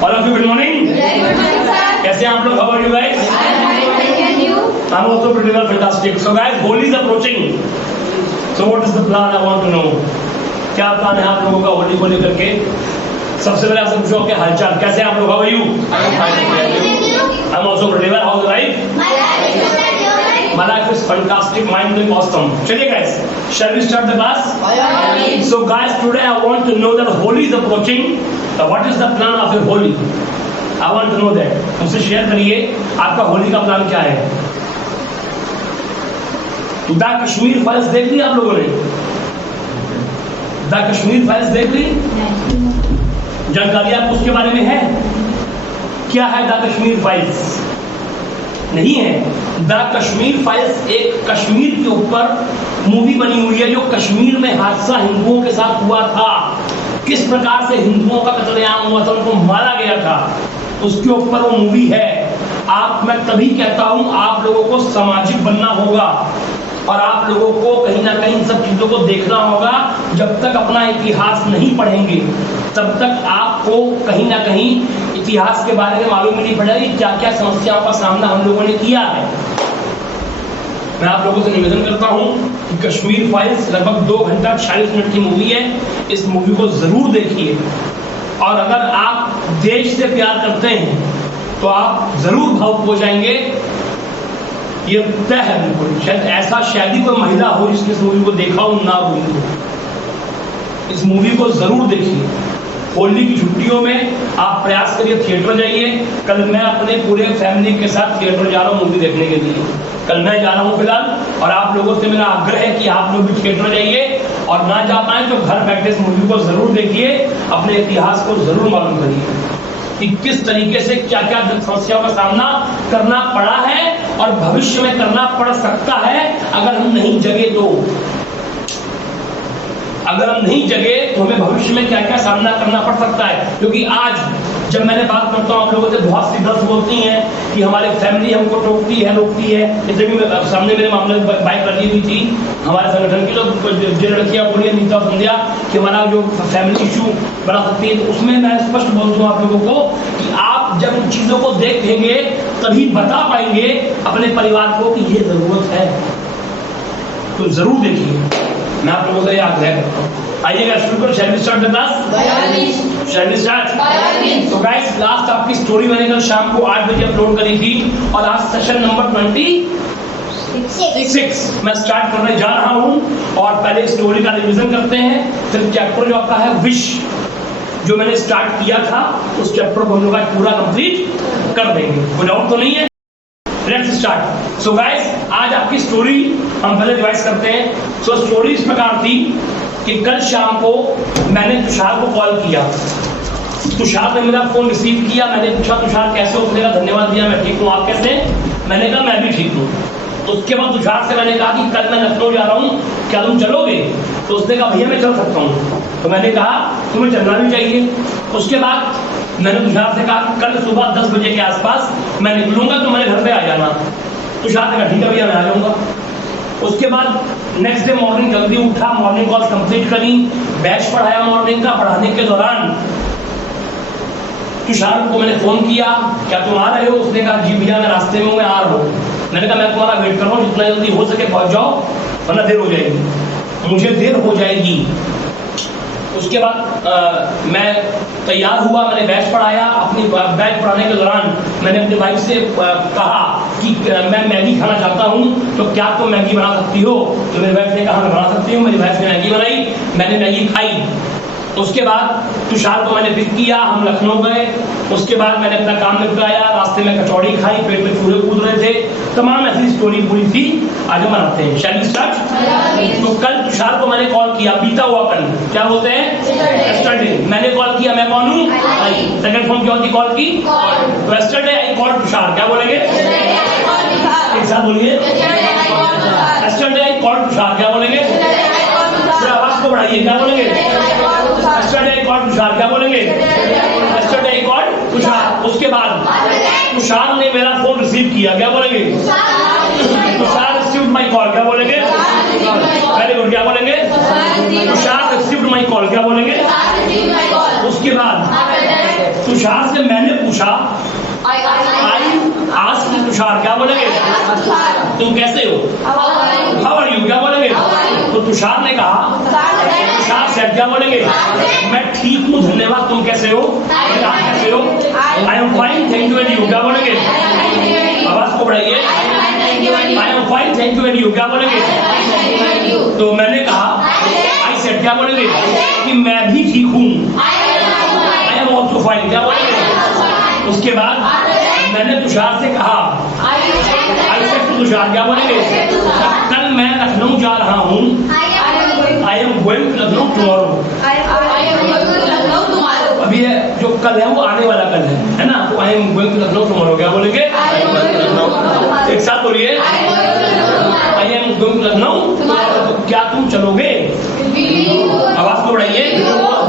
All of you, good morning. Very good morning, sir. कैसे हैं आप लोग? How are you guys? I am fine, thank you. And you? I'm also pretty well, fantastic. So guys, Holi is approaching. So what is the plan? I want to know. क्या plan है आप लोगों का होली को लेकर के? सबसे पहले आपसे पूछो कि हालचाल कैसे हैं आप लोग? How are you? I am fine, thank you. I'm also pretty well. How's life? My life is good and your life? My life is fantastic. Mind blowing, awesome. चलिए guys, shall we start the class? Yes. So guys, today I want to know that Holi is approaching. What is the plan of your Holi? I want to know that. मुझसे share करिए आपका होली का plan क्या है? The Kashmir files देख ली आप लोगों ने? द कश्मीर फाइल्स देख ली? जानकारी आपको उसके बारे में है? क्या है द कश्मीर फाइल्स? नहीं है। द कश्मीर फाइल्स एक कश्मीर के ऊपर मूवी बनी हुई है, जो कश्मीर में हादसा हिंदुओं के साथ हुआ था, किस प्रकार से हिंदुओं का कत्लेआम हुआ था, उनको मारा गया था, उसके ऊपर वो मूवी है। मैं तभी कहता हूं आप लोगों को सामाजिक बनना होगा और आप लोगों को कहीं ना कहीं सब चीजों को देखना होगा। जब तक अपना इतिहास नहीं पढ़ेंगे तब तक आपको कहीं ना कहीं इतिहास के बारे में मालूम ही नहीं पड़ेगा कि क्या क्या समस्याओं का सामना हम लोगों ने किया है। मैं आप लोगों से निवेदन करता हूं कि कश्मीर फाइल्स लगभग 2 घंटा 46 मिनट की मूवी है। इस मूवी को जरूर देखिए और अगर आप देश से प्यार करते हैं तो आप जरूर भावुक हो जाएंगे। ये तय है बिल्कुल। शायद ऐसा शायद कोई महिला हो जिसने इस मूवी को देखा हो ना हो। इस मूवी को जरूर देखिए। होली की छुट्टियों में आप प्रयास करिए थिएटर जाइए। कल मैं अपने पूरे फैमिली के साथ थिएटर जा रहा हूँ मूवी देखने के लिए। कल मैं जा रहा हूँ फिलहाल, और आप लोगों से मेरा आग्रह है कि आप लोग भी थिएटर जाइए और ना जा पाए तो घर बैठे इस मूवी को जरूर देखिए। अपने इतिहास को जरूर मालूम करिए कि किस तरीके से क्या क्या समस्याओं का सामना करना पड़ा है और भविष्य में करना पड़ सकता है अगर हम नहीं जगे तो। अगर हम नहीं जगे तो हमें भविष्य में क्या क्या सामना करना पड़ सकता है। क्योंकि आज जब मैंने बात करता हूँ आप लोगों से, बहुत सी गलत होती हैं कि हमारी फैमिली हमको टोकती है, रोकती है। जैसे भी सामने मेरे मामले में बाइक लगी हुई थी हमारे संगठन की, जो लड़कियां बोली नीता संध्या कि हमारा जो फैमिली इशू बना सकती है, तो उसमें मैं स्पष्ट बोल दूँ आप लोगों को कि आप जब इन चीजों को देखेंगे तभी बता पाएंगे अपने परिवार को कि ये जरूरत है। तो जरूर देखिए। मैं आप लोगों से आग्रह करता हूँ। आइएगा शुरू करो। Shall we start the class? Shall we start? तो गाइस, लास्ट आपकी स्टोरी मैंने कल शाम को 8 बजे अपलोड करी थी और आज सेशन नंबर 26 मैं स्टार्ट करने जा रहा हूँ। और पहले स्टोरी का रिवीजन करते हैं, फिर चैप्टर जो आपका है विश, जो मैंने स्टार्ट किया था, उस चैप्टर को हम लोग आज पूरा कंप्लीट कर देंगे। कोई डाउट तो नहीं है? Let's start. सो गाइस, आज आपकी स्टोरी हम पहले रिवाइज करते हैं। सो स्टोरी इस प्रकार थी कि कल शाम को मैंने तुषार को कॉल किया। तुषार ने मेरा फोन रिसीव किया। मैंने पूछा तुषार कैसे हो? उसने कहा धन्यवाद दिया, मैं ठीक हूँ, आप कैसे? मैंने कहा मैं भी ठीक हूँ। तो उसके बाद तुषार से मैंने कहा कि कल मैं लखनऊ जा रहा हूँ, क्या तुम चलोगे? तो उसने कहा भैया मैं चल सकता हूँ। तो मैंने कहा तुम्हें चलना भी चाहिए। उसके बाद मैंने तुषार से कहा कल सुबह 10 बजे के आसपास मैं निकलूंगा, तो मेरे घर पे आ जाना। तुषार ने कहा ठीक है भैया मैं आ जाऊंगा। उसके बाद नेक्स्ट डे मॉर्निंग जल्दी उठा, मॉर्निंग कॉल कंप्लीट करी, बैच पढ़ाया मॉर्निंग का। पढ़ाने के दौरान तुषार को मैंने फोन किया, क्या तुम आ रहे हो? उसने कहा जी भैया मैं रास्ते में हूँ, मैं आ रहा हूँ। मैंने कहा मैं तुम्हारा वेट कर रहा हूँ, जितना जल्दी हो सके पहुंच जाओ वरना देर हो जाएगी, मुझे देर हो जाएगी। उसके बाद मैं तैयार हुआ, मैंने बैच पढ़ाया। अपनी बैच पढ़ाने के दौरान मैंने अपनी वाइफ से कहा कि मैं मैगी खाना चाहता हूँ, तो क्या तुम मैगी बना सकती हो? तो मेरी वाइफ ने कहा मैं बना सकती हूँ। मेरी वाइफ ने मैगी बनाई, मैंने मैगी खाई। उसके बाद तुषार को मैंने पिक किया, हम लखनऊ गए। उसके बाद मैंने अपना काम निपटाया, रास्ते में कचौड़ी खाई, पेट में चूहे कूद रहे थे। तमाम ऐसी स्टोरी पूरी थी। आज हम आते हैं। Shall we start? तो कल तुषार को मैंने कॉल किया, बीता हुआ कल, क्या बोलते हैं? यस्टरडे। मैंने कॉल किया, मैं कौन हूँ? सेकंड फॉर्म क्या होती? कॉल की। तो यस्टरडे आई कॉल्ड तुषार। क्या बोलेंगे? एक साथ बोलिए। Yesterday I called Tushar. क्या बोलेंगे? आवाज को बढ़ाइए। क्या बोलेंगे? Yesterday I called Tushar. क्या बोलेंगे? Yesterday I called Tushar. उसके बाद तुषार ने मेरा फोन रिसीव किया। क्या बोलेंगे? Tushar received my call. क्या बोलेंगे? Very good. क्या बोलेंगे? Tushar received my call. क्या बोलेंगे? उसके बाद तुषार से मैंने पूछा, आई आस्क्ड तुषार, क्या बोलेंगे? तुम कैसे हो? हाउ आर यू, क्या बोलेंगे? तो तुषार ने कहा, तुषार सेड, क्या बोलेंगे? मैं ठीक हूँ धन्यवाद, तुम कैसे हो? आप कैसे हो? I am fine thank you and you, क्या बोलेंगे? आवाज को बढ़ाइए। I am fine thank you and you, क्या बोलेंगे? तो मैंने कहा, आई सेड, क्या बोलेंगे? कि मैं भी ठीक हूँ, आई एम ऑल्सो फाइन, क्या बोलेंगे? उसके बाद मैंने तुषार से कहा, आई सेड टू तुषार, क्या बोलेंगे? कल मैं लखनऊ जा रहा हूँ, I am going to Lucknow tomorrow. अभी है जो कल है वो आने वाला कल है ना? तो I am going to Lucknow tomorrow, क्या बोलेंगे? एक साथ बोलिए, I am going to Lucknow, क्या तुम चलोगे? आवाज को बढ़ाइए,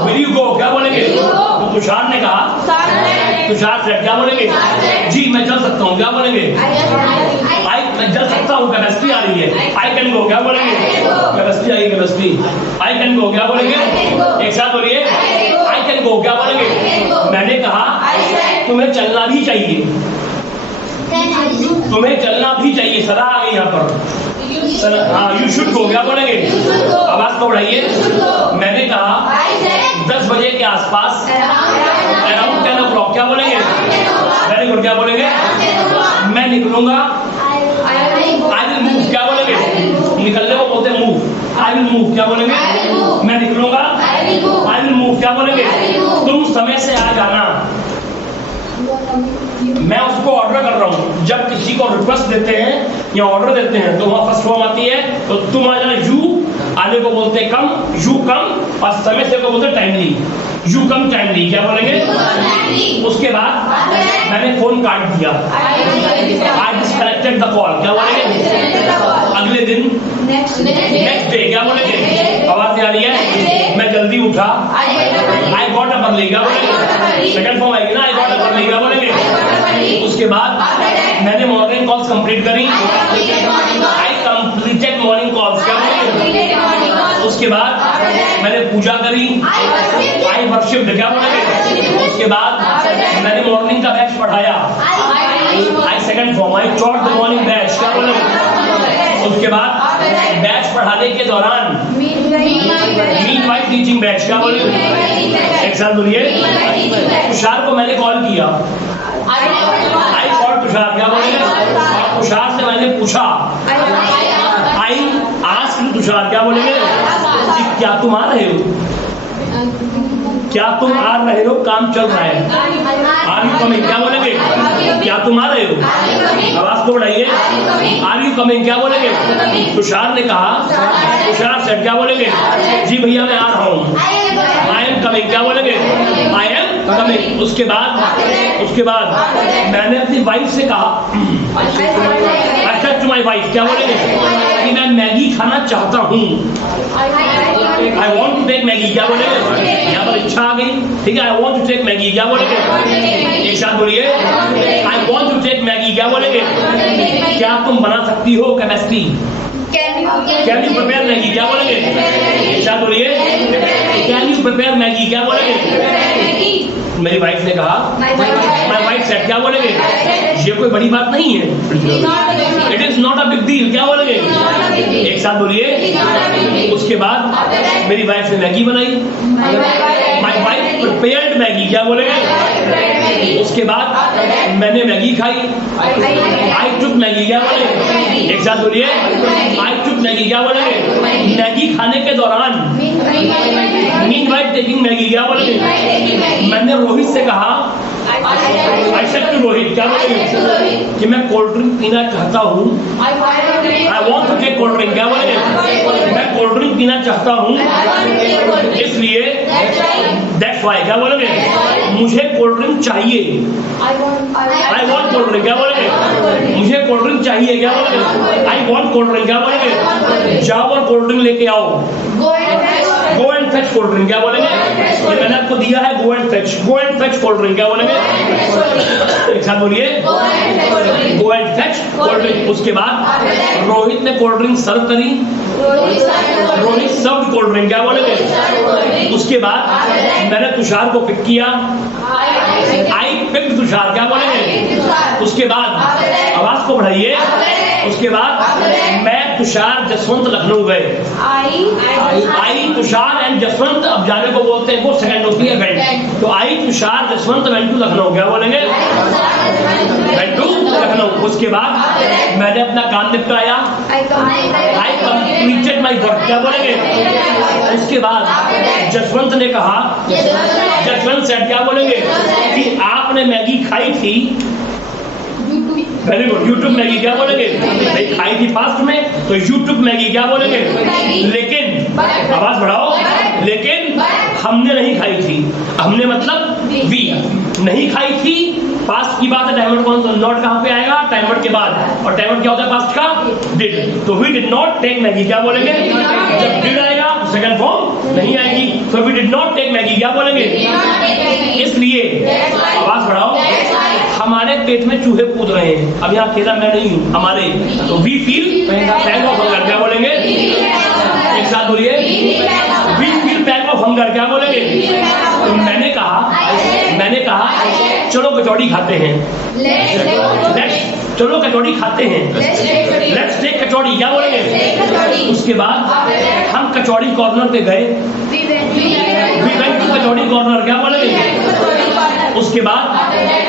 विल यू गो, क्या बोलेंगे? तो तुषार ने कहा, तुषार से क्या बोलेंगे? जी मैं चल सकता हूँ, क्या बोलेंगे? आई मैं चल सकता हूँ, कैपेसिटी आ रही है, आई कैन गो, क्या बोलेंगे? Capacity I, capacity, I can go, क्या बोलेंगे? एक साथ बोलिए, आई कैन गो, क्या बोलेंगे? मैंने कहा, तुम्हें चलना भी चाहिए, तुम्हें चलना भी चाहिए, सदा आ गई यहाँ पर। हाँ, यू शुड गो, क्या बोलेंगे? आवाज को बढ़ाइए। मैंने कहा 10 बजे के आसपास, अराउंड 10 o'clock, क्या बोलेंगे? वेरी गुड, क्या बोलेंगे? मैं निकलूंगा, आई विल मूव, क्या बोलेंगे? निकलने को बोलते मूव, आई विल मूव, क्या बोलेंगे? मैं निकलूंगा, आई विल मूव, क्या बोलेंगे? तुम समय से आ जाना। मैं उसको ऑर्डर कर रहा हूँ, जब किसी को रिक्वेस्ट देते हैं या ऑर्डर देते हैं तो वहां फर्स्ट फॉर्म आती है, तो तुम आ जाना, यू आने को बोलते कम, यू कम, और समय से को बोलते टाइमली, यू कम टाइमली, क्या बोलेंगे? उसके बाद मैंने फोन काट दिया, आई डिस्कनेक्टेड द कॉल, क्या बोलेंगे? अगले दिन, नेक्स्ट डे, क्या बोलेंगे? आवाज आ रही है? मैं जल्दी उठा, आई गॉट अप अर्ली, क्या बोलेंगे? सेकंड फॉर्म आएगी ना, आई गॉट अप अर्ली, क्या बोलेंगे? उसके बाद मैंने मॉर्निंग कॉल्स कंप्लीट करी, आई कंप्लीटेड मॉर्निंग कॉल्स, क्या बोलेंगे? उसके बाद मैंने पूजा करी, आई वर्शिप्ड, क्या बोलेंगे? उसके बाद मैंने मॉर्निंग का बैच पढ़ाया, I second form, I taught the morning batch, क्या बोलेंगे? उसके बाद बैच पढ़ाने के दौरान मीनवाइल टीचिंग बैच, क्या बोलेंगे? एक साथ बोलिए, तुषार को मैंने कॉल किया, आई कॉल तुषार, क्या बोलेंगे? तुषार से मैंने पूछा, आई आस्क्ड तुषार, क्या बोलेंगे? क्या तुम आ रहे हो? क्या तुम आ रहे हो? काम चल रहा है, आर यू कमिंग, क्या बोलेंगे? क्या तुम आ रहे हो? आवाज को बढ़ाइए, आर यू कमिंग, क्या बोलेंगे? तुषार ने कहा, तुषार सेड, क्या बोलेंगे? जी भैया मैं आ रहा हूँ, आई एम कमिंग, क्या बोलेंगे? I am coming. उसके बाद मैंने अपनी वाइफ से कहा, टू माई वाइफ, क्या बोलेंगे? कि मैं मैगी खाना चाहता हूँ, I want to take Maggi, क्या बोलेंगे? यहाँ पर इच्छा आ गई, ठीक है, I want to take Maggi, क्या बोलेंगे? एक साथ बोलिए, I want to take Maggi, क्या बोलेंगे? क्या तुम बना सकती हो? Capacity, can you prepare Maggi, क्या बोलेंगे? एक साथ बोलिए, कैन यू प्रिपेयर मैगी, क्या बोलेंगे? मेरी वाइफ ने कहा, माई वाइफ सेड, क्या बोलेंगे? ये कोई बड़ी बात नहीं है, it is not a big deal, क्या बोलेंगे? एक साथ बोलिए। उसके बाद मेरी वाइफ ने मैगी बनाई, माई वाइफ प्रिपेयर्ड मैगी, क्या बोलेंगे? उसके बाद मैंने मैगी खाई, आई टुक मैगी, क्या बोलेंगे? एक साथ बोलिए, आई टुक मैगी, क्या बोलेंगे? मैगी खाने के दौरान, मीनवाइल टेकिंग मैगी, क्या बोलेंगे? मैंने रोहित से कहा, आई सेड टू रोहित, क्या बोलेंगे? कि मैं कोल्ड ड्रिंक पीना चाहता हूँ, I want to take cold drink, क्या बोलेंगे? मैं कोल्ड ड्रिंक पीना चाहता हूँ, इसलिए दैट्स व्हाई, क्या बोलेंगे? मुझे कोल्ड ड्रिंक चाहिए, आई वॉन्ट कोल्ड ड्रिंक, क्या बोलेंगे? मुझे कोल्ड ड्रिंक चाहिए, क्या बोलेंगे? आई वॉन्ट कोल्ड ड्रिंक, क्या बोलेंगे? जाओ और कोल्ड ड्रिंक लेके आओ, go and fetch cold drink, क्या बोलेंगे? ये मैंने आपको दिया है, गो एंड फेच कोल्ड ड्रिंक, क्या बोलेंगे? एक साथ बोलिए, गो एंड फेच कोल्ड ड्रिंक। उसके बाद रोहित ने कोल्ड ड्रिंक सर्व करी, रोहित सर्व कोल्ड ड्रिंक, क्या बोलेंगे? उसके बाद मैंने तुषार को पिक किया, पिक्ड तुषार, क्या बोलेंगे? उसके बाद आवाज को बढ़ाइए। उसके बाद मैं तुषार जसवंत लखनऊ गए। आई तुषार एंड जसवंत, अब जाने को बोलते हैं वो सेकंड होती है वेंट। तो I Tushar Jaswant went to Lucknow, क्या बोलेंगे? Went to Lucknow. उसके बाद मैंने अपना काम निपटाया, आई कंप्लीटेड माय वर्क, क्या बोलेंगे? उसके बाद जसवंत ने कहा, जसवंत सेड, क्या बोलेंगे? कि आपने मैगी खाई थी। वेरी गुड, यूट्यूब मैगी, क्या बोलेंगे? खाई थी पास्ट में, तो यूट्यूब मैगी, क्या बोलेंगे? लेकिन आवाज बढ़ाओ, लेकिन हमने नहीं खाई थी। हमने मतलब वी नहीं खाई थी, पास्ट की बात है। टाइम वर्ड कौन सा? नॉट कहाँ पे आएगा? टाइम वर्ड के बाद। और टाइम वर्ड क्या होता है पास्ट का? डिड। तो we did not take Maggi, क्या बोलेंगे? जब डिड आएगा सेकंड फॉर्म नहीं आएगी, तो we did not take Maggi, क्या बोलेंगे? इसलिए आवाज बढ़ाओ, हमारे पेट में चूहे कूद रहे हैं। अब यहाँ अकेला मैं नहीं हूँ, हमारे। तो we feel pang of hunger, क्या बोलेंगे? एक साथ बोलिए, we feel pang of hunger, क्या बोलेंगे? तो मैंने कहा चलो कचौड़ी खाते हैं। चलो कचौड़ी खाते हैं। लेट्स टेक कचौड़ी, क्या बोलेंगे? उसके बाद हम कचौड़ी कॉर्नर पे गए। We went to kachori corner, क्या बोलेंगे? उसके बाद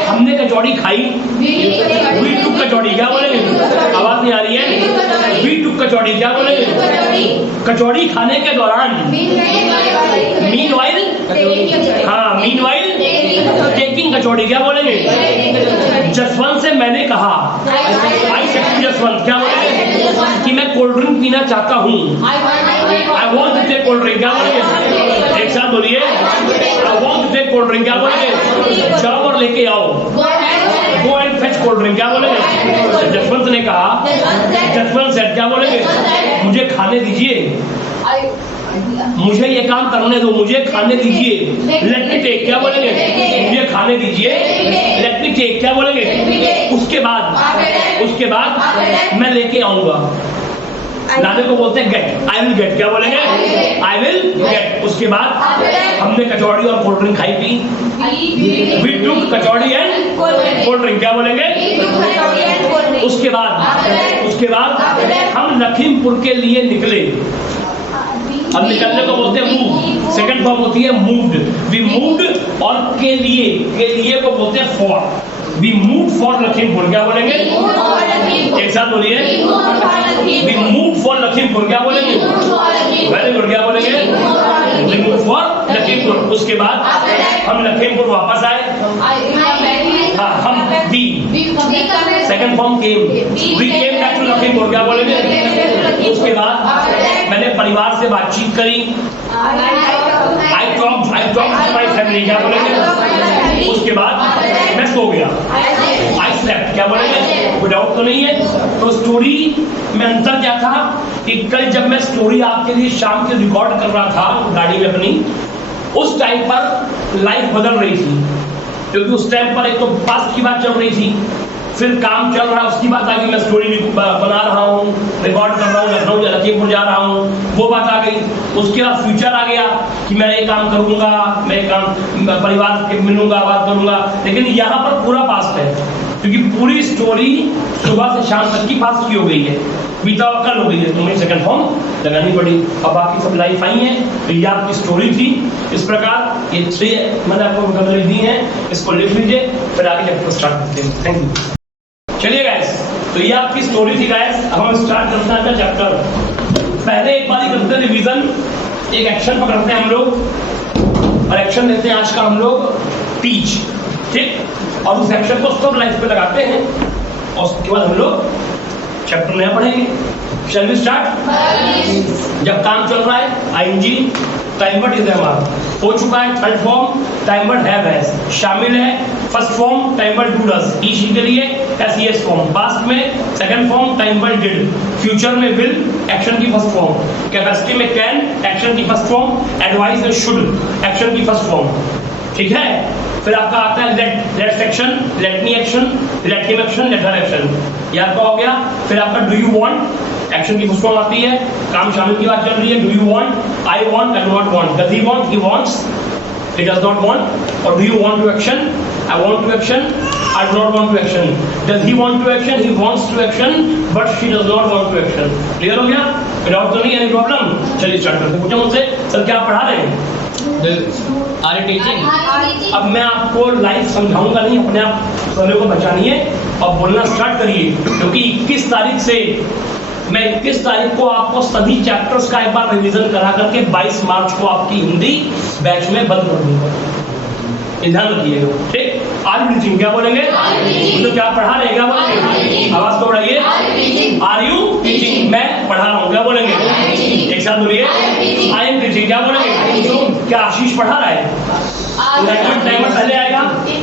हमने कचौड़ी खाई। वी टुक कचौड़ी, क्या बोलेंगे? आवाज नहीं आ रही है। वी टुक कचौड़ी, क्या बोलेंगे? कचौड़ी खाने के दौरान मीनवाइल, हाँ मीनवाइल टेकिंग कचौड़ी, क्या बोलेंगे? जसवंत से मैंने कहा, आई सेड टू जसवंत, क्या बोलेंगे? कि मैं कोल्ड ड्रिंक पीना चाहता हूँ। I want to take cold drink, क्या बोलेंगे? एक साथ बोलिए, I want to take cold drink, क्या बोलेंगे? जाओ और लेके आओ। Go and fetch cold drink, क्या बोलेंगे? जसवंत ने कहा, जसवंत सेड, क्या बोलेंगे? मुझे खाने दीजिए, मुझे ये काम करने दो, मुझे खाने दीजिए। लेट मी टेक, क्या बोलेंगे? मुझे खाने दीजिए, लेट मी टेक, क्या बोलेंगे? उसके बाद मैं लेके आऊंगा। लाने को बोलते हैं गेट, आई विल गेट, क्या बोलेंगे? I will get. उसके बाद हमने कचौड़ी और कोल्ड ड्रिंक खाई पी। We took kachori and cold drink, क्या बोलेंगे? उसके बाद हम लखीमपुर के लिए निकले। अब निकलने को बोलते हैं मूव, सेकंड फॉर्म होती है मूव्ड। वी मूव्ड, और के लिए को बोलते हैं for. We moved for Lakhimpur, क्या बोलेंगे? एक साथ बोलिए, वी मूव्ड फॉर लखीमपुर, क्या बोलेंगे? वेरी गुड, क्या बोलेंगे? We moved for Lakhimpur. उसके बाद हम लखीमपुर वापस आए। हाँ, हम we second form came, we came back to Lakhimpur, क्या बोलेंगे? उसके बाद मैंने परिवार से बातचीत करी। I talked to my family, क्या बोलेंगे? उसके बाद मैं सो गया। आई स्लेप्ट, क्या बोलेंगे? कोई डाउट तो नहीं है? तो स्टोरी में अंतर क्या था कि कल जब मैं स्टोरी आपके लिए शाम के रिकॉर्ड कर रहा था गाड़ी में अपनी, उस टाइम पर लाइफ बदल रही थी, क्योंकि उस टाइम पर एक तो पास्ट की बात चल रही थी, फिर काम चल रहा है, उसकी बात आ गई, मैं स्टोरी बना रहा हूँ, रिकॉर्ड कर रहा हूँ, लखनऊ या लखीमपुर जा रहा हूँ, वो बात आ गई। उसके बाद फ्यूचर आ गया कि मैं ये काम करूँगा, मैं काम परिवार के मिलूंगा, बात करूँगा। लेकिन यहाँ पर पूरा पास्ट है, क्योंकि पूरी स्टोरी सुबह से शाम तक की पास्ट की हो गई है, बीता कल हो गई है, तुम्हें सेकंड फॉर्म लगानी पड़ी। अब बाकी सब लाइफ आई है, तो ये आपकी स्टोरी थी। इस प्रकार ये 3 मैंने आपको वोकैबुलरी दी है, इसको लिख लीजिए, फिर आगे चैप्टर स्टार्ट करते हैं। Thank you. चलिए गाइस, तो ये आपकी स्टोरी थी गाइस। अब हम स्टार्ट करते हैं चैप्टर। पहले एक बार करते हैं रिवीजन, एक एक्शन पकड़ते हैं हम लोग, और एक्शन देते हैं आज का हम लोग टीच, ठीक? और उस एक्शन को सब लाइफ पे लगाते हैं, और उसके बाद हम लोग चैप्टर नया पढ़ेंगे। Shall we start? जब काम चल रहा है, आईएनजी टाइम वर्ड इज हमारा हो चुका है। Third form time word have has शामिल है। First form time word do does each के लिए एसईएस फॉर्म। पास्ट में second form time word did. Future में विल एक्शन की फर्स्ट फॉर्म। कैपेसिटी में कैन एक्शन की फर्स्ट फॉर्म। एडवाइस में शुड एक्शन की फर्स्ट फॉर्म, ठीक है? फिर आपका आता है let section, let me action, let him action, let her action, ये आपका हो गया। फिर आपका डू यू वांट एक्शन की फर्स्ट फॉर्म आती है, काम शामिल की बात चल रही है। Do you want, I want, I do not want, does he want, he wants, he does not want, और do you want to action, I want to action, I do not want to action. Does he want to action, he wants to action but she does not want to action. Clear हो गया? Doubt तो नहीं, any problem? चलिए start करते हैं। पूछो मुझसे, sir क्या पढ़ा रहे हैं? Are you teaching? अब मैं आपको लाइव समझाऊंगा नहीं, अपने आप समय को बचानिए और बोलना स्टार्ट करिए, क्योंकि 21 तारीख से मैं 21 तारीख को आपको सभी चैप्टर्स का एक बार रिवीजन करा करके 22 मार्च को आपकी हिंदी बैच में बंद कर दूंगा। ध्यान रखिएगा, ठीक? आर यू टीचिंग क्या बोलेंगे? तो क्या पढ़ा रहे, क्या बोलेंगे? आवाज तो बढ़ाइए। Are you teaching? मैं पढ़ा रहा हूँ, क्या बोलेंगे? एक साथ बोलिए। आई एम टीचिंग, क्या बोलेंगे? क्या आशीष पढ़ा रहा है? टाइमर पहले आएगा।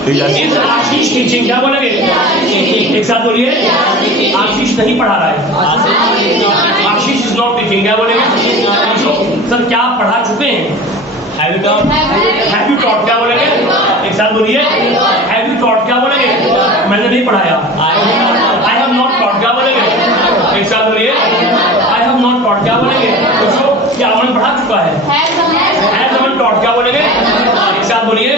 इस आशीष टीचिंग, क्या बोलेंगे? एक साथ बोलिए। आशीष नहीं पढ़ा रहा है। आशीष इज नॉट टीचिंग, क्या बोलेंगे? सर क्या पढ़ा चुके हैं? Have you taught? Have you taught क्या बोलेंगे? एक साथ बोलिए। Have you taught क्या बोलेंगे? मैंने नहीं पढ़ाया। I have not taught क्या बोलेंगे? एक साथ बोलिए। I have not taught क्या बोलेंगे? पूछो, क्या अमन पढ़ा चुका है? Has अमन taught क्या बोलेंगे? एक साथ बोलिए।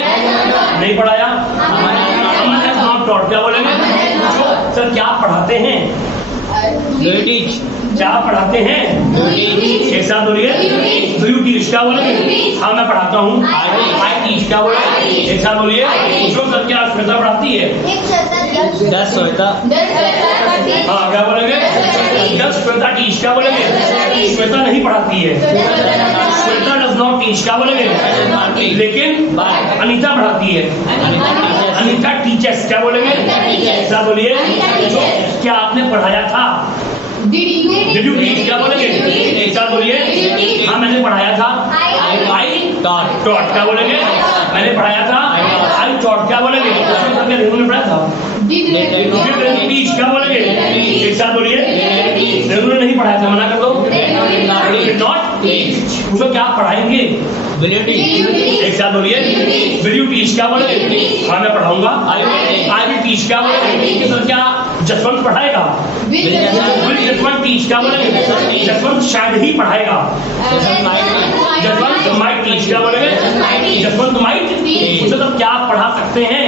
नहीं पढ़ाया। अमन has not taught क्या बोलेंगे? पूछो, सर क्या पढ़ाते हैं? Do you teach? क्या पढ़ाते हैं? एक साथ बोलिए। Do you teach क्या बोलेंगे? हाँ मैं पढ़ाता हूँ। I teach क्या बोलेंगे? एक साथ बोलिए। पूछो सर क्या श्वेता पढ़ाती है? Does Sweta? हाँ क्या बोलेंगे? Does श्वेता teach क्या बोलेंगे? श्वेता नहीं पढ़ाती है। श्वेता does not teach क्या बोलेंगे? लेकिन अनीता पढ़ाती है। अनीता teaches क्या बोलेंगे? एक साथ बोलिए। क्या आपने पढ़ाया था? Did you teach क्या बोलेंगे? एक साथ बोलिए। हाँ मैंने पढ़ाया था। I taught क्या बोलेंगे? मैंने पढ़ाया था। I taught क्या बोलेंगे? रेनू ने पढ़ाया था। Did you teach क्या बोलेंगे? एक साथ बोलिए। रेनू ने नहीं पढ़ाया था, मना कर दो। Did not teach। पूछो क्या पढ़ाएंगे? Will you teach? एक साथ बोलिए। Will you teach क्या बोलेंगे? हाँ मैं पढ़ाऊंगा। I will teach क्या बोलेंगे? सर क्या जसवंत पढ़ाएगा? Will जसवंत teach क्या बोलेंगे? जसवंत शायद ही पढ़ाएगा। जसवंत might teach क्या बोलेंगे? जसवंत might पूछो तब क्या पढ़ा सकते हैं?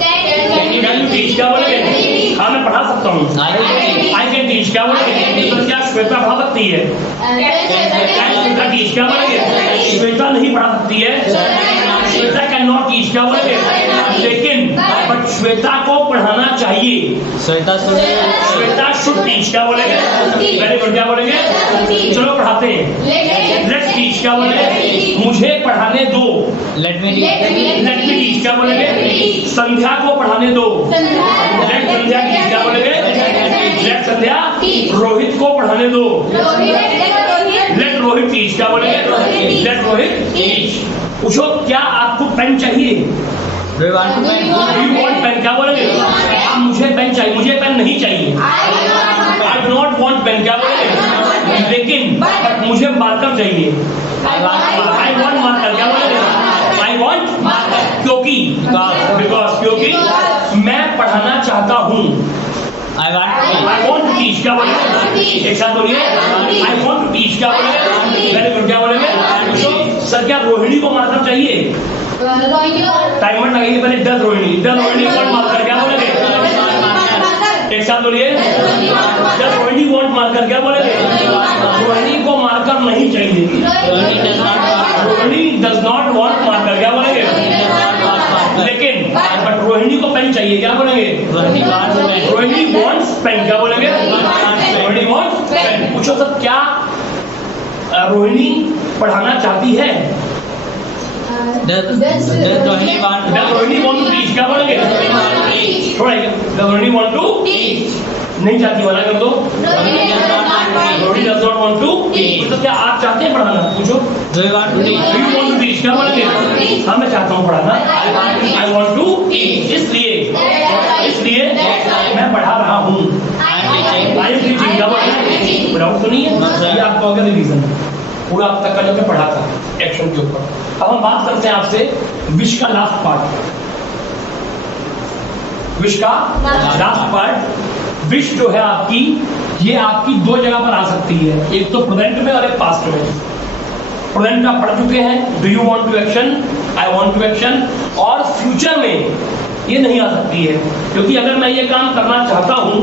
Can you teach क्या बोलेंगे? हाँ मैं पढ़ा सकता हूँ। I can teach क्या बोलेंगे? तो क्या श्वेता पढ़ा सकती है? श्वेता teach क्या बोलेंगे? श्वेता नहीं पढ़ा सकती है। श्वेता कैन नॉट टीच क्या बोलेंगे? लेकिन बट श्वेता को पढ़ाना चाहिए। श्वेता शुड टीच क्या बोलेंगे? वेरी गुड क्या बोलेंगे? चलो पढ़ाते हैं। लेट्स टीच क्या बोलेंगे? मुझे पढ़ाने दो। Let me टीच क्या बोलेंगे? संध्या को पढ़ाने दो। लेट संध्या टीच क्या बोलेंगे? लेट संध्या रोहित को पढ़ाने दो। लेट रोहित टीच क्या बोलेंगे? Let Rohit teach. पूछो क्या आपको पेन चाहिए? Do you want pen? Do you want pen क्या बोलेंगे? अब मुझे पेन चाहिए, मुझे पेन नहीं चाहिए। I do not want pen क्या बोलेंगे? लेकिन मुझे मार्कर चाहिए। I want marker क्या बोलेंगे? I want marker क्योंकि because क्योंकि मैं पढ़ाना चाहता हूँ। I want to teach क्या बोलेंगे? एक साथ बोलिए। I want to teach क्या बोलेंगे? वेरी गुड क्या बोलेंगे? सर क्या रोहिणी को मार्कर चाहिए? टाइमर लगाइए पहले। डज रोहिणी वांट मार्कर क्या बोलेंगे? एक साथ बोलिए। डज रोहिणी वांट मार्कर क्या बोलेंगे? रोहिणी को मार्कर नहीं चाहिए। Rohini does not want marker क्या बोलेंगे? लेकिन बट रोहिणी को पेन चाहिए क्या बोलेंगे? रोहिणी वांट्स पेन क्या बोलेंगे? Rohini wants pen. पूछो सब क्या रोहिणी पढ़ाना चाहती है? Does Rohini want to teach क्या बोलेंगे? थोड़ा does Rohini want to teach? नहीं चाहती, मना कर दो। Rohini does not want to teach। तो क्या आप चाहते हैं पढ़ाना? पूछो। Do you want to teach? Do you want to teach क्या बोलेंगे? हाँ मैं चाहता हूँ पढ़ाना। I want to teach। इसलिए मैं पढ़ा रहा हूँ। I am teaching क्या बोलेंगे? डाउट तो नहीं है? ये आपको अगर रिवीजन पूरा अब तक का जो मैं पढ़ा था एक्शन के ऊपर। अब हम बात करते हैं आपसे विश का लास्ट पार्ट। विश का लास्ट पार्ट। विश जो है आपकी, ये आपकी दो जगह पर आ सकती है, एक तो प्रेजेंट में और एक पास्ट में। प्रेजेंट आप पढ़ चुके हैं, do you want to action, I want to action. और फ्यूचर में ये नहीं आ सकती है, क्योंकि अगर मैं ये काम करना चाहता हूं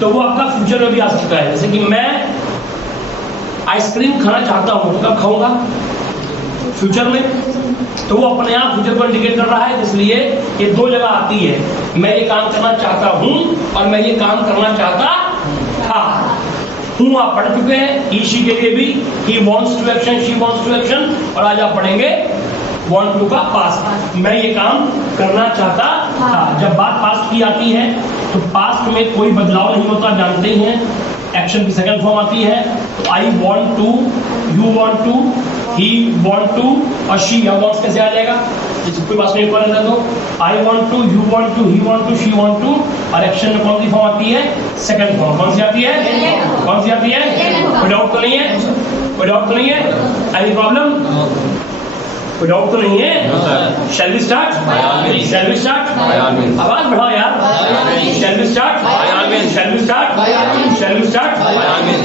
तो वो आपका फ्यूचर में भी आ सकता है। जैसे कि मैं आइसक्रीम खाना चाहता हूं तो कब खाऊंगा? फ्यूचर में। तो वो अपने आप फ्यूचर को इंडिकेट कर रहा है, इसलिए ये दो जगह आती है, मैं ये काम करना चाहता हूं और मैं ये काम करना चाहता था। हूं आप पढ़ चुके हैं, ही शी के लिए भी he wants to action, she wants to action, और आज आप पढ़ेंगे वांट टू का पास्ट, मैं ये काम करना चाहता था। जब बात पास्ट की आती है तो पास्ट में कोई बदलाव नहीं होता, जानते ही हैं। एक्शन की सेकंड फॉर्म आती है, तो I want to, you want to, he want to और शी, या वांट्स कैसे आ जाएगा? कोई बात नहीं, कर दो। I want to, you want to, he want to, she want to, और एक्शन में कौन सी फॉर्म आती है? Second form. कौन सी आती है? कौन सी आती है? कोई डाउट तो नहीं है? कोई डाउट तो नहीं है? Any problem? कोई डाउट तो नहीं है? Shall we start? Shall we start? आवाज बढ़ाओ यार। Shall we start? Shall we start? Shall we start?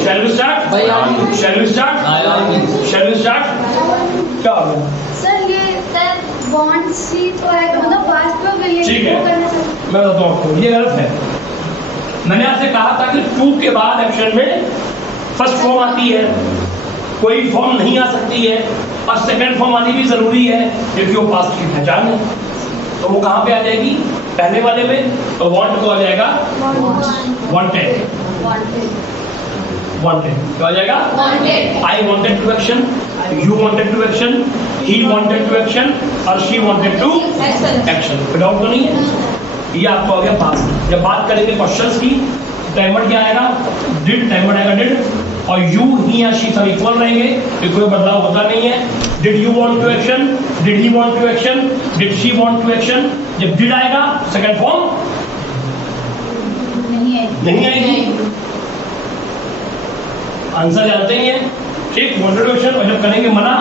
Shall we start? Shall we start? Shall we start? क्या हो गया? सर ये सर बॉन्ड सी तो है, मतलब पास्ट में भी ठीक है, वो करना चाहिए। मैं बताता हूँ आपको, ये गलत है। मैंने आपसे कहा था कि टू के बाद एक्शन में फर्स्ट फॉर्म आती है, कोई फॉर्म नहीं आ सकती है, और सेकंड फॉर्म आनी भी जरूरी है क्योंकि वो पास्ट की पहचान है। तो वो कहाँ पे आ जाएगी? पहले वाले में। तो वांट को आ जाएगा वांटेड, वांटेड क्या आ जाएगा? I wanted to action, you wanted to action, he wanted to action, और शी वांटेड टू एक्शन। कोई डाउट तो नहीं है? ये आपको आ गया पास्ट। जब बात करेंगे क्वेश्चंस की, टाइमर क्या आएगा? डिड, टाइमर आएगा डिड, और यू, ही या शी सब इक्वल रहेंगे, कोई बदलाव होता नहीं है। Did you want to action, did he want to action, did she want to action. जब डिड आएगा सेकंड फॉर्म नहीं आएगी। आंसर जानते ही हैं, ठीक? वांटेड टू एक्शन, और जब करेंगे मना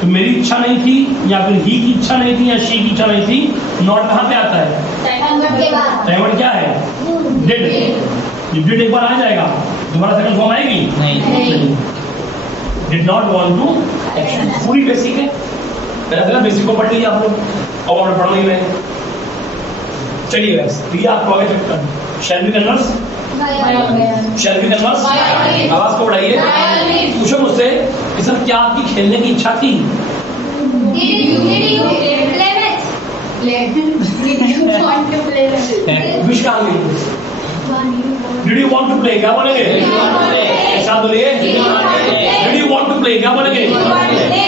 तो मेरी इच्छा नहीं थी, या फिर ही की इच्छा नहीं थी, या शी की इच्छा नहीं थी। नॉट कहाँ पे आता है? टाइमर क्या है? डिड। जब डिड एक बार आ जाएगा दोबारा सेकंड फॉर्म आएगी? नहीं। Did not want to action, पूरी बेसिक है। मैंने पहले बेसिक को पढ़ लिया आप लोग, और पढ़ नहीं रहे। चलिए तो ये आपको आगे चेक करना। Shall be converse, shall be converse, आवाज को बढ़ाइए। पूछो मुझसे कि सर क्या आपकी खेलने की इच्छा थी? विश कहाँ गई? Did you want to play? क्या बोलेंगे? साथ बोलिए। Did you want to play? क्या बोलेंगे?